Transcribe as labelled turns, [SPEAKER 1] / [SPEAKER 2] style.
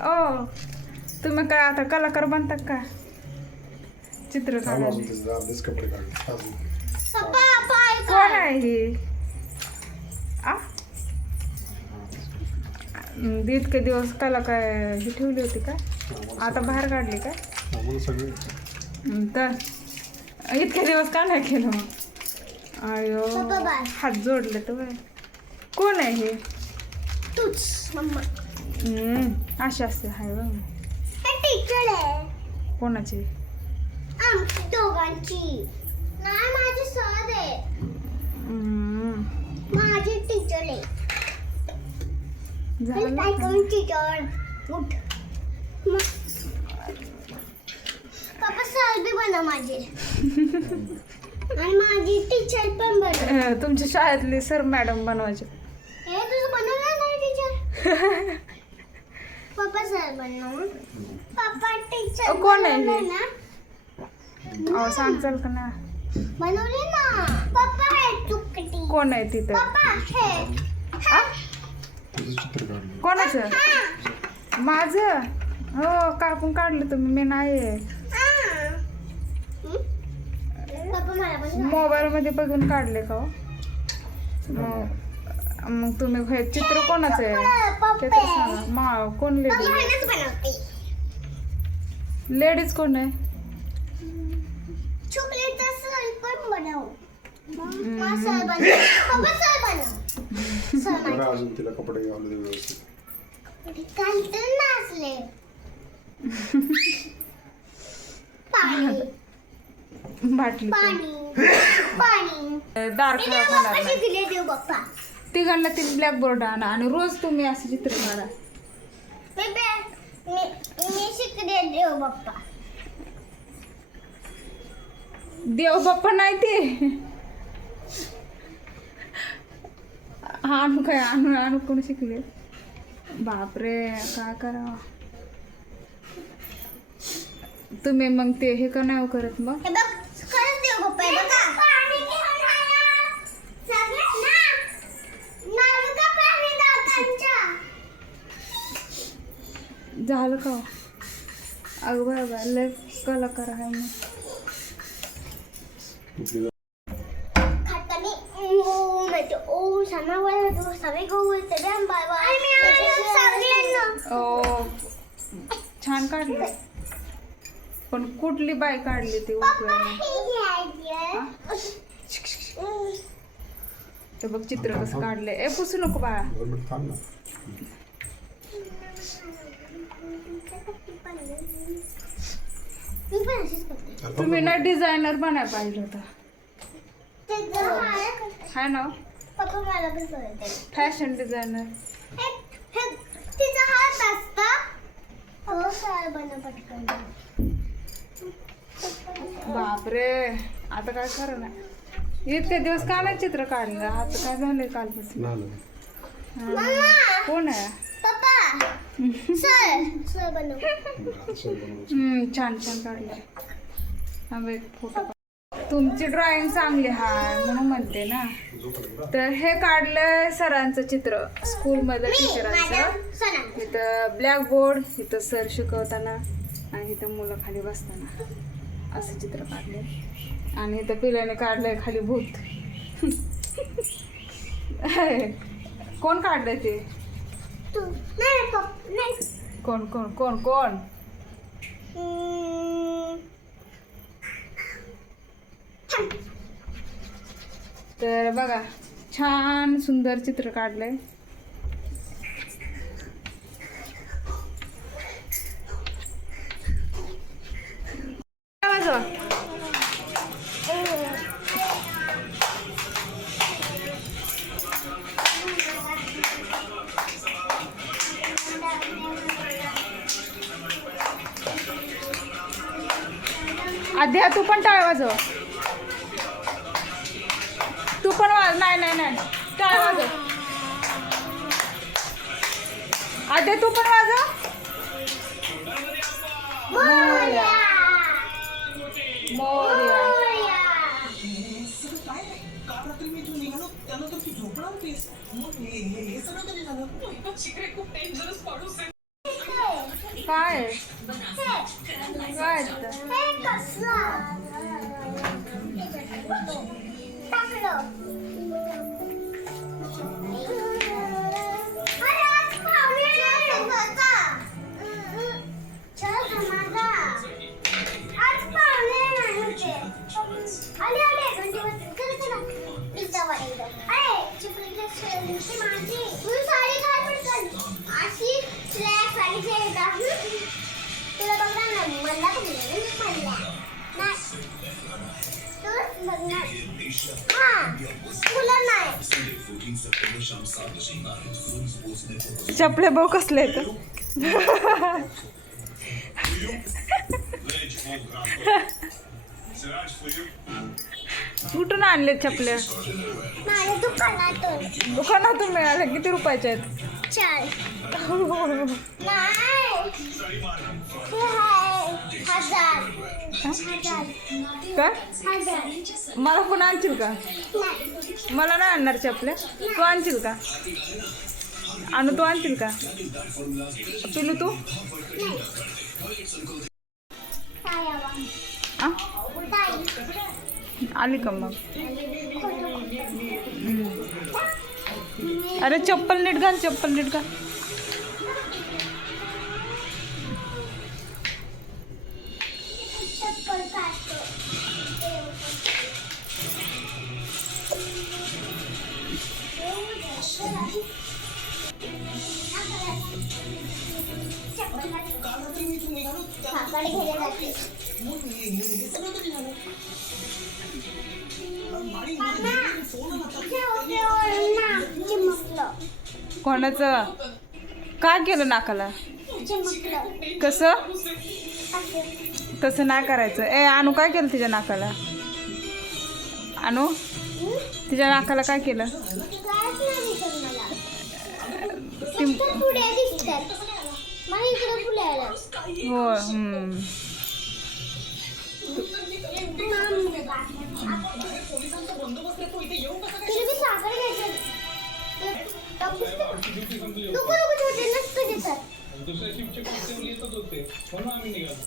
[SPEAKER 1] ओ तुम्ही काय आता कलाकार बनता का? चित्र काढायला.
[SPEAKER 2] अजून त्याचे अर्धेच कपडे काढले अजून.
[SPEAKER 1] कोण आहे ही? आ? हम्म, इतके दिवस कला काय ही ठेवली होती का? आता बाहेर काढली
[SPEAKER 2] आम्हाला सगळे.
[SPEAKER 1] हम्म, तर. इतके दिवस का नाही केलं मग? अयो. हात जोडले तर. कोण आहे हे?
[SPEAKER 3] तूच मम्मा.
[SPEAKER 1] अशी असते हाय बघ.
[SPEAKER 3] हे टीचर आहे
[SPEAKER 1] कोणाची?
[SPEAKER 3] आमची दोघांची. नाही माझी सर आहे. माझी टीचर आहे.
[SPEAKER 1] झालं
[SPEAKER 3] टीचर उठ. पप्पा बी बना माझे. आणि माझी टीचर पण
[SPEAKER 1] अं, तुमच्या शाळेतली सर मॅडम बनवायचे.
[SPEAKER 3] हे तुझं बनवलं नाही टीचर पप्पा सर बनव पप्पा टीचर
[SPEAKER 1] अ, कोण आहे हे?
[SPEAKER 3] बनवलं ना
[SPEAKER 1] अहो सांगचाल का ना.
[SPEAKER 3] बनवले ना पप्पा हे चुकटी.
[SPEAKER 1] कोण आहे तिथं?
[SPEAKER 3] पप्पा हे.
[SPEAKER 1] आ?
[SPEAKER 2] त्याचं चित्र काढलं
[SPEAKER 1] कोणाचं माझं? हो कापून काढलं तुम्ही मी नाही
[SPEAKER 3] हा. हं? पप्पा मला पण
[SPEAKER 1] मोबाईल मध्ये बघून काढले का हो? मग मग तुम्ही हे चित्र कोणाचं आहे? ते तर सांगा. मा कोण लेडीज लेडीज कोण आहे?
[SPEAKER 2] अजून तिला कपडे घालू व्यवस्थित.
[SPEAKER 1] बाटली.
[SPEAKER 3] पाणी. पाणी.
[SPEAKER 1] दार
[SPEAKER 3] मी
[SPEAKER 1] तिघांना तीन ब्लॅकबोर्ड आणा आणि रोज तुम्ही असे चित्र काढा.
[SPEAKER 3] देव बाप्पा.
[SPEAKER 1] देव बाप्पा नाही ते. आणू काय आणू आणू कोण शिकले? बापरे काय करावं? तुम्ही मग ते हे का नाही करत मग
[SPEAKER 3] हे बघ खरंच देव बाप्पा आहे बघा पाणी घेऊन आला सगळ्यांना नारळ का पाणी दातांच्या
[SPEAKER 1] झालं का? अगं बाय बाय लय कलाकार आहे मग ओ छान काढले. पण कुठली बाय काढली ती उपयोगाला ते बघ चित्र कसं काढलंय. ए पुसू नको बाळा.
[SPEAKER 3] मी पण अशीच करते
[SPEAKER 2] आता
[SPEAKER 1] तुम्ही ना डिझायनर बनायला पाहिजे होता.
[SPEAKER 3] पप्पा
[SPEAKER 1] हाय. ना?
[SPEAKER 3] मला पण करायचं
[SPEAKER 1] फॅशन डिझायनर.
[SPEAKER 3] हे हे तिचा हात असता. हो सर बन पटकन.
[SPEAKER 1] बापरे आता काय खरं नाही. इतके दिवस का नाही चित्र काढलं. आता काय झालंय कालपासून? हा. कोण आहे?
[SPEAKER 3] सर. सर बनव
[SPEAKER 2] असं बनवायचं.
[SPEAKER 1] हम्म, छान छान काढलंय हा बघ, फोटो काढ. तुमची ड्रॉइंग चांगली आहे म्हणून म्हणते ना. तर हे काढलंय सरांचं चित्र स्कूलमध्ये टीचरांचं
[SPEAKER 3] माझ्या सणा
[SPEAKER 1] इथं ब्लॅकबोर्ड इथं सर शिकवताना आणि इथं मुलं खाली बसताना. असं चित्र काढले. आणि इथं पिल्याने काढलंय खाली भूत. कोण काढलंय ते?
[SPEAKER 3] तू. नाही पप्पा नाही.
[SPEAKER 1] कोण कोण कोण कोण. तर बघा छान सुंदर चित्र काढलंय. अध्या तू पण टाळ वाजव तू पण वाज नाही नाही नाही. टाळ वाजव अध्या तू पण वाजव. मोरया. मोरया.
[SPEAKER 3] काय? आहे?
[SPEAKER 4] हे
[SPEAKER 3] काय
[SPEAKER 4] हा
[SPEAKER 3] चपल्या भाऊ कसले आहेत? कुठून आणले
[SPEAKER 4] माझ्या दुकानातून
[SPEAKER 3] मिळाल्या किती रुपयाच्या आहेत?
[SPEAKER 4] हजार.
[SPEAKER 3] मला पण आणशील का? मला नाही आणणार चपल्या तू आणशील का? आणू तू आणशील का? पिलू तू? आली का मग? अरे चप्पल नीट घाल चप्पल नीट घाल.
[SPEAKER 4] काकडे घ्यायला जाते.
[SPEAKER 3] कोणाचं? काय केलं नाकाला? कसं? तसं नाही करायचं. ए आणू काय केलं तिच्या नाकाला? आणू तिच्या नाकाला काय केलं? हो
[SPEAKER 4] देतात
[SPEAKER 5] दुसऱ्या शिफ्टचे पैसे येतच होते? म्हणून आम्ही निघालो.